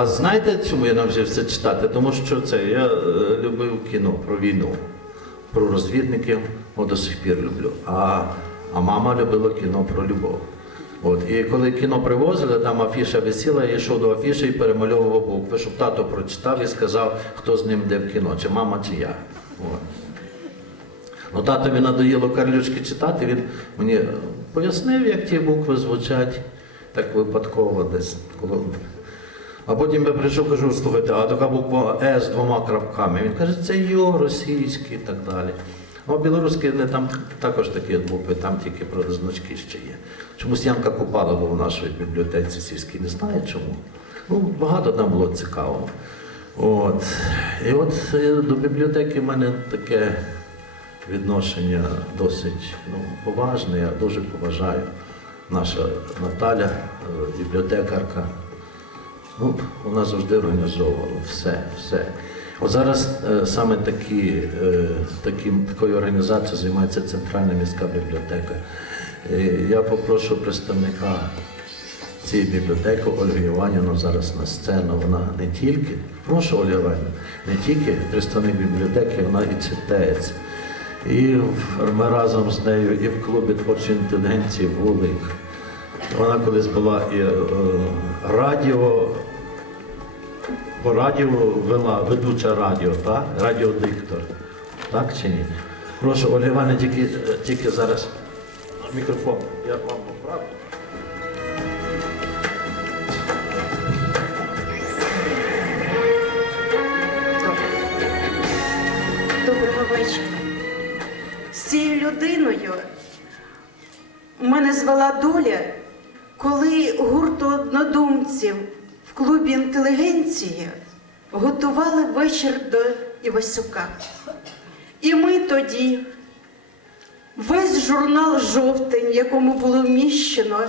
А знаєте, чому я навчився читати? Тому що це я е, любив кіно про війну, про розвідників, от до сих пір люблю. А, а мама любила кіно про любов. От, і коли кіно привозили, там афіша висіла, я йшов до афіші і перемальовував букви, щоб тато прочитав і сказав, хто з ним де в кіно, чи мама, чи я. От. Ну, татові надоїло карлючки читати, він мені пояснив, як ті букви звучать так випадково десь. А потім я прийшов, кажу, слухайте, а така буква Е з двома крапками. Він каже, це йо, російський і так далі. Ну, а білоруські там також такі букви, там тільки про значки ще є. Чомусь Янка Купалова в нашій бібліотеці сільській не знає чому. Ну, багато там було цікавого. От. І от е, до бібліотеки в мене таке відношення досить ну, поважне, я дуже поважаю. Наша Наталя, е, бібліотекарка. Ну, вона завжди організовувала все, все. От зараз е, саме такі, е, такі, такою організацією займається Центральна міська бібліотека. Е, я попрошу представника цієї бібліотеки Ольгу Іванівну зараз на сцену. Вона не тільки, прошу Ольга Іванівна, не тільки представник бібліотеки, вона і читається. І ми разом з нею і в клубі творчої інтелігенції Вулик. Вона колись була і е, радіо, по радіо вела ведуча радіо, так? Радіодиктор. Так чи ні? Прошу, Ольга Івановна, тільки, тільки зараз мікрофон. Я вам поправлю. Доброго вечора. З цією людиною мене звела доля, коли гурту однодумців в клубі інтелігенції готували вечір до Івасюка. І ми тоді весь журнал жовтень, якому було вміщено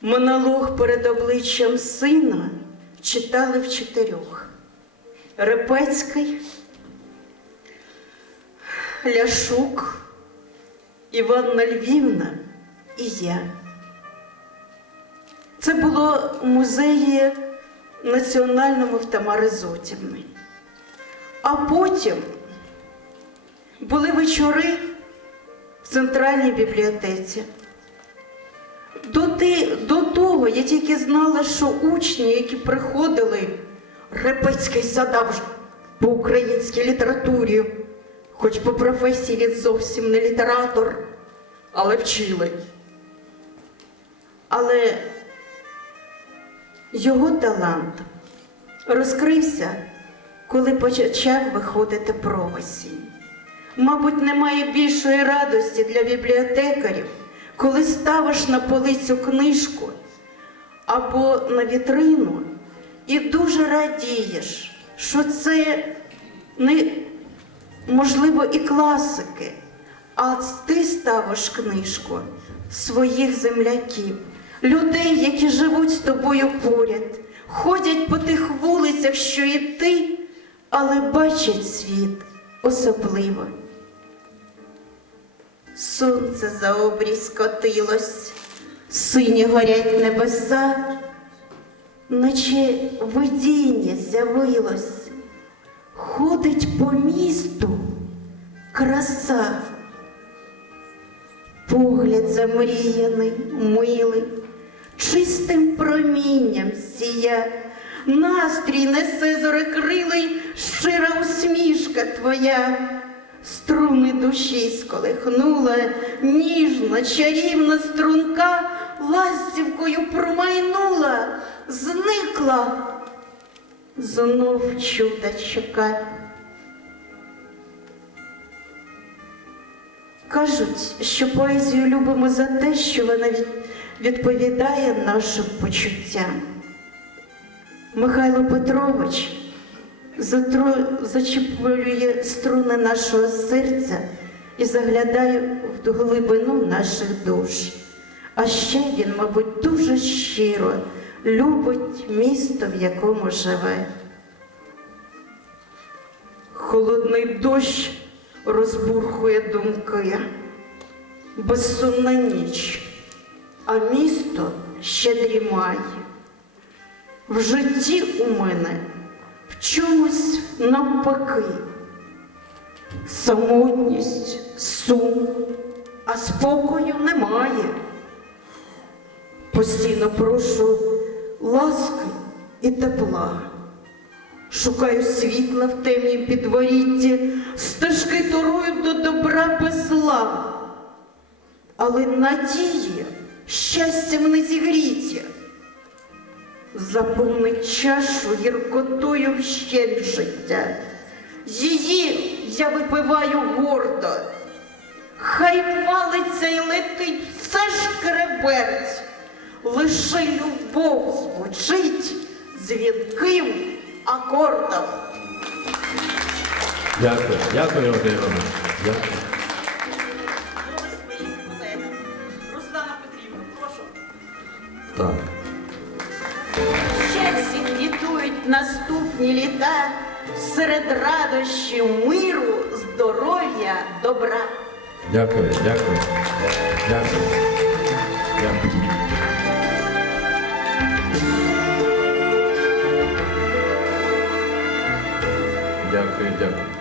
монолог перед обличчям сина, читали в чотирьох. Репецький, Ляшук, Іванна Львівна і я. Це було в музеї національному в. А потім були вечори в центральній бібліотеці. До, ти, до того я тільки знала, що учні, які приходили, Репецький задав по українській літературі, хоч по професії він зовсім не літератор, але вчили. Але його талант розкрився, коли почав виходити провесінь. Мабуть, немає більшої радості для бібліотекарів, коли ставиш на полицю книжку або на вітрину і дуже радієш, що це не можливо і класики, а ти ставиш книжку своїх земляків, людей, які живуть з тобою поряд, ходять по тих вулицях, що і ти, але бачать світ особливо. Сонце за обрій скотилось, сині горять небеса, наче видіння з'явилось, ходить по місту краса, погляд замріяний, милий, чистим промінням сія, настрій несе зорекрилий, щира усмішка твоя. Струни душі сколихнула, ніжна, чарівна струнка ластівкою промайнула, зникла, знов чуда чека. Кажуть, що поезію любимо за те, що вона від- відповідає нашим почуттям. Михайло Петрович затро- зачіплює струни нашого серця і заглядає в глибину наших душ. А ще він, мабуть, дуже щиро любить місто, в якому живе. Холодний дощ розбурхує думки, безсонна ніч, а місто ще дрімає. В житті у мене в чомусь навпаки. Самотність, сум, а спокою немає. Постійно прошу ласки і тепла. Шукаю світла в темнім підворітті, стежки торую до добра без зла. Але надії щастям не зігріті. Заповни чашу гіркотою вщент життя. Її я випиваю гордо. Хай валиться і летить все шкреберть, лише любов звучить дзвінким акордом. Дякую, дякую. Дякую. Наступні літа серед радощів, миру, здоров'я, добра. Дякую, дякую. Дякую. Дякую. Дякую, дякую.